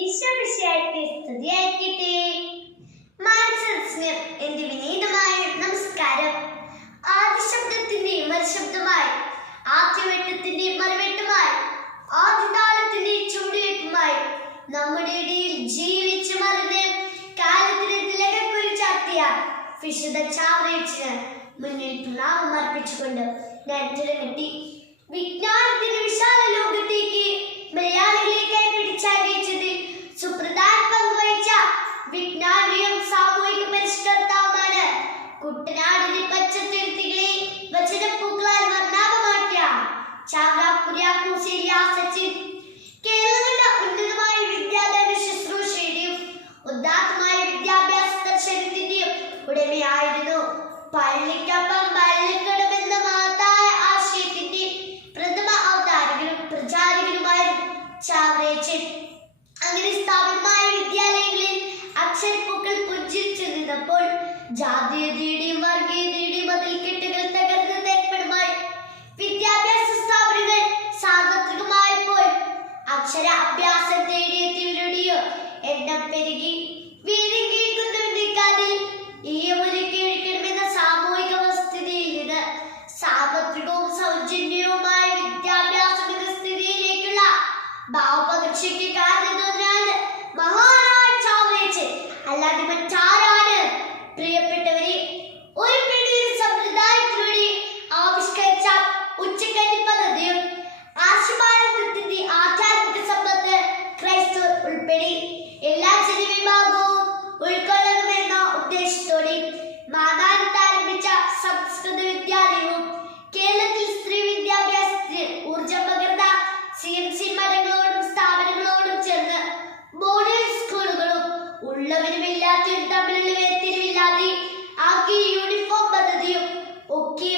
ഈശോമിശിഹായ്ക്ക് സ്തുതിയായിരിക്കട്ടെ. മാനസസ്നേഹം എന്റെ വിനീതമായ നമസ്കാരം. ആദിശബ്ദത്തിന്റെയും മറുശബ്ദമായി, ആദ്യവെട്ടത്തിന്റെയും മറുവെട്ടുമായി, ആദ്യതാളത്തിന്റെ ചുവടുവെപ്പുമായി നമ്മുടെ ഇടയിൽ ജീവിച്ചു മറന്ന് കാലത്തിന് തിലകക്കുറി ചാർത്തിയ വിശുദ്ധ ചാവറയച്ചന് മുന്നിൽ പ്രണാമം അർപ്പിച്ചുകൊണ്ട് ഞാൻ തിരഞ്ഞെത്തി. വിജ്ഞാനത്തിന്റെ വിശാല ലോകത്തേക്ക് മലയാളികളേക്കായി പിടിച്ചാടിച്ചതിൽ സുപ്രധാന പങ്കുവഹിച്ച വിജ്ഞാനിയും സാമൂഹിക പരിഷ്കർത്താവുമാണ് കുട്ടനാടിന്റെ പച്ചത്തുരുത്തികളെ വചനപ്പൂക്കളാൽ വർണ്ണാഭമാക്കിയ ചാവറ കുര്യാക്കോസ് ഏലിയാസ് അച്ഛൻ. കേരളങ്ങളുടെ ഉന്നതമായ വിദ്യാഭ്യാസ ശുശ്രൂഷയുടെയും ഉദാത്തമായ വിദ്യാഭ്യാസ ദർശനത്തിന്റെയും ഉടമയായിരുന്നു. പള്ളിക്കൊപ്പം പള്ളിക്കടമെന്ന മഹത്തായ ആശയത്തിന്റെ പ്രഥമ അവതാരകനും പ്രചാരകനുമായിരുന്നു ചാവറയച്ചൻ. അങ്ങനെ സ്ഥാപിതമായ വിദ്യാലയങ്ങളിൽ അക്ഷരപ്പൂക്കൾ പുഞ്ചിരിച്ചു നിന്നപ്പോൾ ജാതീയതയുടെയും വർഗീയതയുടെയും മതിൽക്കെട്ടുകൾ തകർന്ന് തേന്മണമായി വിദ്യാഭ്യാസ സ്ഥാപനങ്ങൾ സാർവത്രികമായപ്പോൾ അക്ഷര അഭ്യാസം തേടിയെത്തിയവരുടെയോ എണ്ണം പെരുകി. വീരം കേൾക്കുന്നവരുടെ കാതിൽ ഈയമുലയ്ക്ക് ഒഴിക്കണമെന്ന സാമൂഹിക വസ്തുതയിൽ നിന്ന് സാർവത്രികവും സൗജന്യവുമായ വിദ്യാഭ്യാസം എന്ന സ്ഥിതിയിലേക്കുള്ള ഭാവപകർച്ചയ്ക്ക് കാരണമാണ് മഹാനായ ചാവറയച്ചൻ, അല്ലാതെ മറ്റാരാണ്? പ്രിയപ്പെട്ടവരെ, ഒരു പിടിയിൽ സമ്പ്രദായത്തിലൂടെ ആവിഷ്കരിച്ച ഉച്ചക്കഞ്ഞി പദ്ധതിയും ആശുഭാരതത്തിന്റെ ആധ്യാത്മിക സമ്പത്ത് ക്രൈസ്തവർ ഉൾപ്പെടെ എല്ലാ ജനവിഭാഗവും ഉൾക്കൊള്ളണമെന്ന ഉദ്ദേശത്തോടെ മാതാനത്ത് ആരംഭിച്ച സംസ്കൃത വിദ്യാലയവും കേരളത്തിൽ സ്ത്രീ വിദ്യാഭ്യാസത്തിന് ഊർജം പകർന്ന CMC മരങ്ങളോടും സ്ഥാപനങ്ങളോടും ചേർന്ന് മോഡൽ സ്കൂളുകളും ഉള്ളവരും ഇല്ലാത്തവരും തമ്മിലുള്ള വേർതിരിവില്ലാതെ ആക്കിയ യൂണിഫോം പദ്ധതിയും ഒക്കെ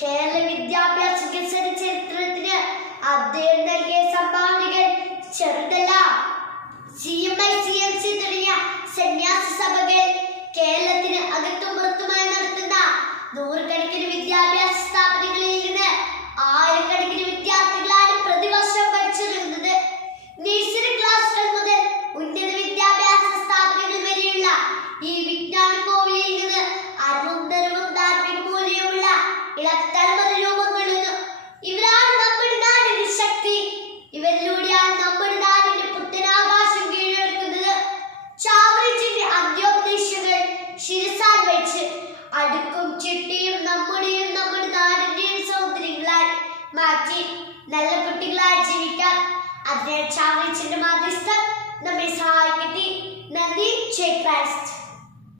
കേരള വിദ്യാഭ്യാസ വികസന ചരിത്രത്തിന് അദ്ദേഹം നൽകിയ സംഭാവനകൾ ചെറുതല്ല. CMI, CMC തുടങ്ങിയ സന്യാസ സഭകൾ കേരളത്തിന് അകത്തും പുറത്തുമായി നടത്തുന്ന നൂറുകണക്കിന് വിദ്യാഭ്യാസ സ്ഥാപനങ്ങളിൽ നിന്ന് ആയിരക്കണക്കിന് വിദ്യാർത്ഥികളാണ് പ്രതിവർഷം പഠിച്ചിരുന്നത്. നഴ്സറി ക്ലാസുകൾ മുതൽ ഉന്നത വിദ്യാഭ്യാസ സ്ഥാപനങ്ങൾ വരെയുള്ള ഈ വിജ്ഞാന കോവിലിൽ നിന്ന് അറിവും നിറവും ധാർമ്മിക മൂല്യമുള്ള ഇളത്തലമുറ രൂപം കൊള്ളുന്നു. ഇവരാണ് നമ്മുടെ നാടിന്റെ ശക്തി. ഇവരിലൂടെയാണ് നമ്മുടെ നാടിന്റെ പുത്തനാകാശം കീഴടക്കുന്നത്. ചാവറയച്ചന്റെ അന്ത്യോപദേശങ്ങൾ ശിരസാൽ വഹിച്ച് അടുക്കും ചിട്ടയും നമ്മുടെയും നമ്മുടെ നാടിന്റെയും സൗന്ദര്യങ്ങളായി മാറ്റി നല്ല കുട്ടികളായി ജീവിക്കാൻ അതിനാൽ ചാവറയച്ചന്റെ മാധ്യസ്ഥം നമ്മെ സഹായിക്കട്ടെ. നന്ദി. ജയ് ക്രൈസ്റ്റ്.